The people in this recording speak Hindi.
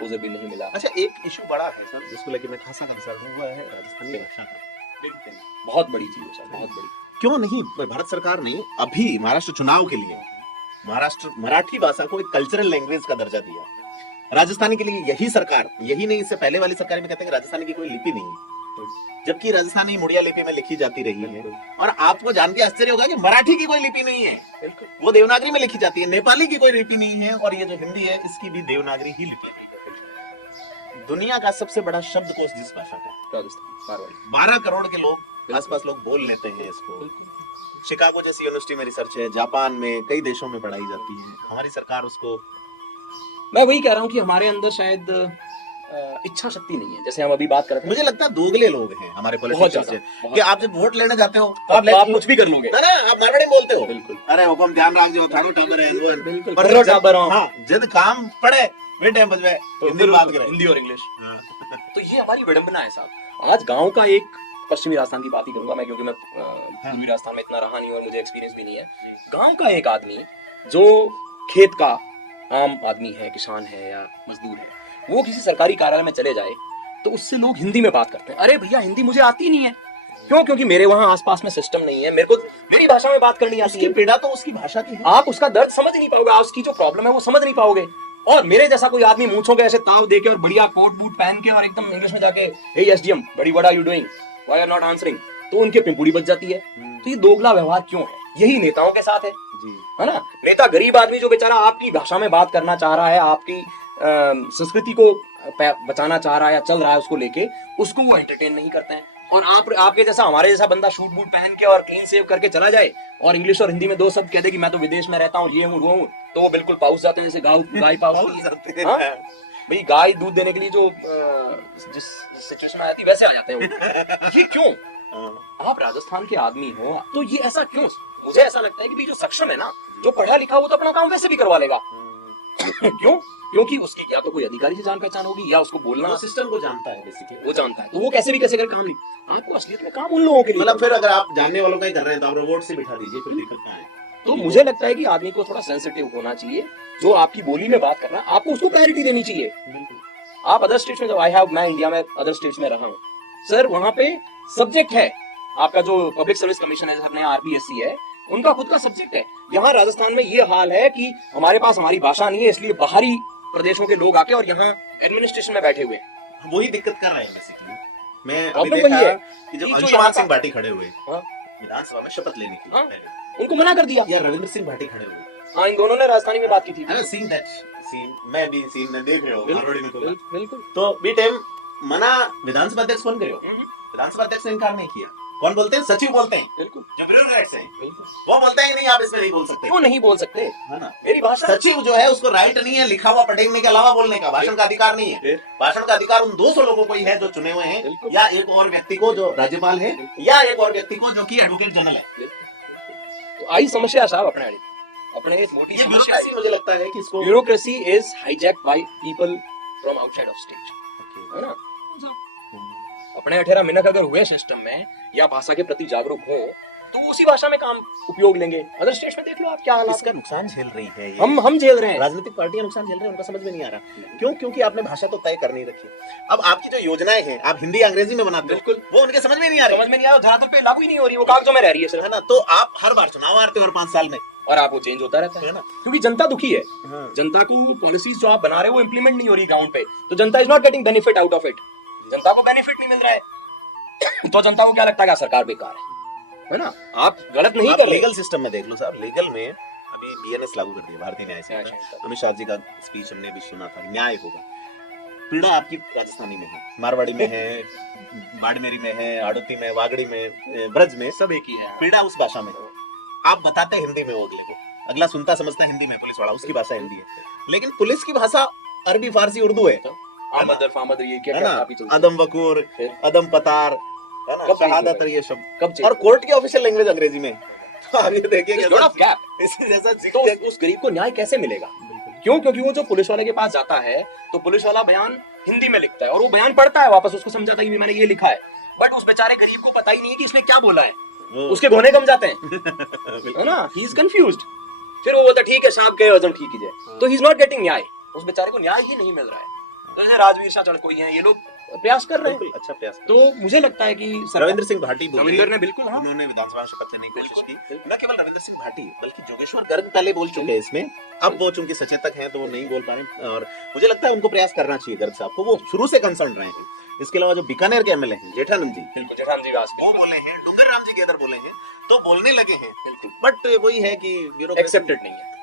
एक्सपोजर भी नहीं मिला। अच्छा, एक इशू बड़ा है सर जिसको लेके मैं खासा कंसर्न हुआ है, राजस्थानी भाषा का। बहुत बड़ी चीज है सर, बहुत बड़ी। क्यों नहीं भारत सरकार ने अभी महाराष्ट्र चुनाव के लिए महाराष्ट्र मराठी भाषा को एक कल्चरल लैंग्वेज का दर्जा दिया? राजस्थानी के लिए यही सरकार, यही नहीं इससे पहले वाली सरकार में कहते हैं कि राजस्थानी की कोई लिपि नहीं है, जबकि राजस्थानी मुड़िया लिपि में लिखी जाती रही है। और आपको जान के आश्चर्य होगा कि मराठी की कोई लिपि नहीं है, वो देवनागरी में लिखी जाती है। नेपाली की कोई लिपि नहीं है, और ये जो हिंदी है इसकी भी देवनागरी ही लिपि है। दुनिया का सबसे बड़ा शब्दकोश जिस भाषा का, राजस्थान 12 करोड़ के लोग आसपास लोग बोल लेते हैं इसको। शिकागो जैसी यूनिवर्सिटी में रिसर्च है, जापान में कई देशों में पढ़ाई जाती है, हमारी सरकार उसको। मैं वही कह रहा हूँ कि हमारे अंदर शायद इच्छा शक्ति नहीं है, जैसे हम अभी बात कर रहे थे। मुझे लगता है दोगले लोग हैं हमारे पॉलिटिशियंस कि आप जब वोट लेने जाते हो तो आप कुछ भी कर लोगे ना, आप मारवाड़ी बोलते हो। बिल्कुल, अरे हुकुम ध्यान रख जो थारो टाबर है, बिल्कुल, पर जब काम पड़े वे टाइम बजवे हिंदी में बात करें, हिंदी और इंग्लिश। तो ये हमारी विडंबना है साहब। आज गांव का एक, पश्चिमी राजस्थान की बात ही करूंगा मैं, क्योंकि मैं पूर्वी राजस्थान में इतना रहा नहीं और मुझे एक्सपीरियंस भी नहीं है। गांव का एक आदमी जो खेत का आम आदमी है, किसान है या मजदूर है, वो किसी सरकारी कार्यालय में चले जाए तो उससे लोग हिंदी में बात करते हैं। अरे भैया हिंदी मुझे आती नहीं है। क्यों? क्योंकि मेरे वहां आसपास में सिस्टम नहीं है, मेरे को मेरी भाषा में बात करनी आती है। पीड़ा तो उसकी भाषा की है। आप उसका दर्द समझ नहीं पाओगे, आप उसकी जो प्रॉब्लम है वो समझ नहीं पाओगे। और मेरे जैसा कोई आदमी मूंछों के ऐसे ताव देके और बढ़िया कोट बूट पहन के और एकदम इंग्लिश में जाके हे एसडीएम बड़ी what are you doing, why are not answering, तो उनके पिंपुड़ी बच जाती है। तो ये दोगला व्यवहार क्यों है? यही नेताओं के साथ है ना। नेता गरीब आदमी जो बेचारा आपकी भाषा में बात करना चाह रहा है, आपकी संस्कृति को बचाना चाह रहा है या चल रहा है उसको लेके, उसको वो एंटरटेन नहीं करते हैं। और आपके जैसा, हमारे जैसा बंदा शूट बूट पहन के और क्लीन सेव करके चला जाए और इंग्लिश और हिंदी में दो शब्द कह दे कि मैं तो विदेश में रहता हूँ, ये हूँ वो हूँ, तो वो बिल्कुल पाउस जाते हैं, जैसे गाय पाउस। भाई गाय दूध देने के लिए जो जिस सिचुएशन आ जाती है वैसे आ जाते हैं। ये क्यों? आप राजस्थान के आदमी हो तो ये ऐसा क्यों? मुझे ऐसा लगता है कि जो सक्षम है ना, जो पढ़ा लिखा वो तो अपना काम वैसे भी करवा लेगा। क्यों? क्योंकि उसकी या तो कोई अधिकारी से जान पहचान होगी या उसको बोलना, सिस्टम को जानता है, बेसिकली वो जानता है, तो वो कैसे भी कैसे कर काम नहीं। आपको असलियत में काम उन लोगों के लिए, मतलब फिर अगर आप जानने वालों का ही कर रहे हैं तो आप रोबोट से बिठा दीजिए, फिर दिक्कत क्या है? तो मुझे लगता है कि आदमी को थोड़ा सेंसिटिव होना चाहिए। जो आपकी बोली में बात कर रहा है आपको उसको प्रायोरिटी देनी चाहिए। आप अदर स्टेट्स में, जब मैं इंडिया में अदर स्टेट्स में रहा हूँ सर, वहां पे सब्जेक्ट है आपका जो पब्लिक सर्विस कमीशन है, अपने आरपीएससी है, उनका खुद का सब्जेक्ट है। यहाँ राजस्थान में ये हाल है कि हमारे पास हमारी भाषा नहीं है, इसलिए बाहरी प्रदेशों के लोग आके और यहाँ एडमिनिस्ट्रेशन में बैठे हुए वही दिक्कत कर रहे हैं बेसिकली। मैं प्रॉब्लम अभी देखा वही है कि जब जो अंशुमान सिंह भाटी खड़े हुए हाँ? विधानसभा में शपथ लेने के लिए पहले, उनको मना कर दिया। या रविंद्र सिंह भाटी खड़े हुए, हाँ, इन दोनों ने राजस्थानी में बात की थी। सीन दैट सीन, मैं भी सीन में देख रहे हो मारवाड़ी में, बिल्कुल। तो बी टाइम मना विधानसभा अध्यक्ष कौन करे हो? विधानसभा अध्यक्ष ने इनकार नहीं किया। कौन बोलते हैं? सचिव बोलते हैं। बिल्कुल, जो ब्यूरोक्रेट्स हैं वो बोलते हैं कि नहीं आप इसमें नहीं बोल सकते। क्यों नहीं बोल सकते? है ना, मेरी भाषा। सचिव जो है उसको राइट नहीं है लिखा हुआ पढ़ने के अलावा बोलने का, भाषण का अधिकार नहीं है। भाषण का अधिकार उन 200 लोगों को ही है जो चुने हुए हैं, या एक और व्यक्ति को जो राज्यपाल है, या एक और व्यक्ति को जो कि एडवोकेट जनरल है। तो आई समस्या साहब अपने एक मोटी समस्या है। मुझे लगता है कि इसको bureaucracy is hijacked by people from outside of state, है ना। अपने 18 मिनट अगर हुए सिस्टम में या भाषा के प्रति जागरूक हो तो उसी भाषा में काम उपयोग लेंगे। अदर स्टेट्स में देख लो आप क्या हालात। इसका नुकसान झेल रही है ये। हम झेल रहे हैं, राजनीतिक पार्टियां नुकसान झेल रही हैं, उनका समझ में नहीं आ रहा। क्यों? क्योंकि आपने भाषा तो तय कर नहीं रखी। अब आपकी जो योजनाएं हैं आप हिंदी अंग्रेजी में बनाते हो, बिल्कुल वो उनके समझ में नहीं आ रही, धरातल पे लागू ही नहीं हो रही, वो कागजों में रह रही है सिर्फ, है ना। तो आप हर बार चुनाव आते हो और 5 साल में, और आप वो चेंज होता रहता है ना, क्योंकि जनता दुखी है। जनता को पॉलिसीज जो आप बना रहे हो वो इंप्लीमेंट नहीं हो रही ग्राउंड पे, तो जनता is not getting benefit out of it. जनता को बेनिफिट नहीं मिल रहा है तो जनता को क्या लगता है कि सरकार बेकार है ना। आप गलत नहीं कर। लीगल सिस्टम में देख लो साहब, लीगल में अभी बीएनएस लागू कर दिया, भारतीय न्याय संहिता। अमित शाह जी का स्पीच हमने भी सुना था, न्याय होगा। पीड़ा आपकी राजस्थानी में है, मारवाड़ी में है, बाड़मेरी में है, आड़ती में, वागड़ी में, ब्रज में, सब एक ही है। पीड़ा उस भाषा में है। आप बताते हिंदी में हो अगले को, अगला सुनता समझता हिंदी में, पुलिस वाला उसकी भाषा हिंदी है, लेकिन पुलिस की भाषा अरबी फारसी उर्दू है। ये क्या ना, अदम वकूर, अदम पतार, है ना, शहादत, ये शब्द, और कोर्ट की ऑफिशियल लैंग्वेज अंग्रेजी में। तो आगे देखिए तो उस गरीब को न्याय कैसे मिलेगा? क्यों? क्योंकि वो जो पुलिस वाले के पास जाता है तो पुलिस वाला बयान हिंदी में लिखता है और वो बयान पढ़ता है, वापस उसको समझाता है कि मैंने ये लिखा है, बट उस बेचारे गरीब को पता ही नहीं है कि इसने क्या बोला है। उसके घोने कम जाते हैं, है ना, ही इज कंफ्यूज्ड। फिर वो बोलता ठीक है साहब कहे वजन ठीक ही है, तो ही इज नॉट गेटिंग न्याय। उस बेचारे को न्याय ही नहीं मिल रहा है। तो जैसे राजवीर शाह चढ़कोई हैं, ये लोग प्रयास कर रहे हैं। बिल्कुल अच्छा प्रयास। तो मुझे लगता है कि रविंद्र सिंह भाटी बोले, रविंद्र ने बिल्कुल, हाँ, उन्होंने विधानसभा में शपथ लेने की कोशिश की। न केवल रविंद्र सिंह भाटी बल्कि जोगेश्वर गर्ग पहले बोल चुके हैं इसमें, अब वो चूंकि सचेतक हैं तो वो नहीं बोल पा रहे, और मुझे लगता है उनको प्रयास करना चाहिए गर्ग साहब को, वो शुरू से कंसर्न रहे हैं। इसके अलावा जो बीकानेर के एमएलए हैं जेठानंद जी, बिल्कुल जेठान जी व्यास वो बोले हैं, डूंगर राम जी गेदर बोले हैं, तो बोलने लगे हैं, बिल्कुल बट वही है कि ब्यूरोक्रेसी एक्सेप्टेड नहीं है।